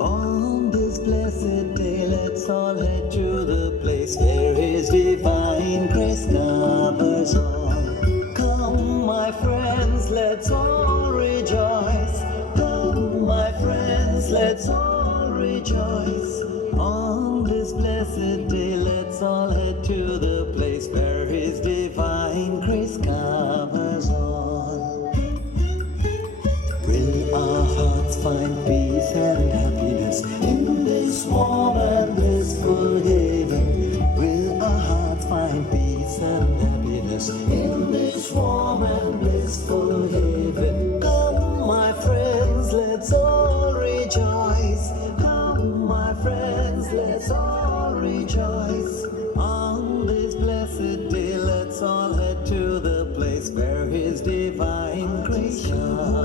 On this blessed day, let's all head to the place where His divine grace covers all. Come, my friends, let's all rejoice. Come, my friends, let's all rejoice. On this blessed day, let's all head to the place where His divine grace covers all. Will our hearts find peace and happiness in this warm and blissful haven? Will our hearts find peace and happiness in this warm and blissful haven? Come, my friends, let's all rejoice. Come, my friends, let's all rejoice. On this blessed day, let's all head to the place where His divine grace covers.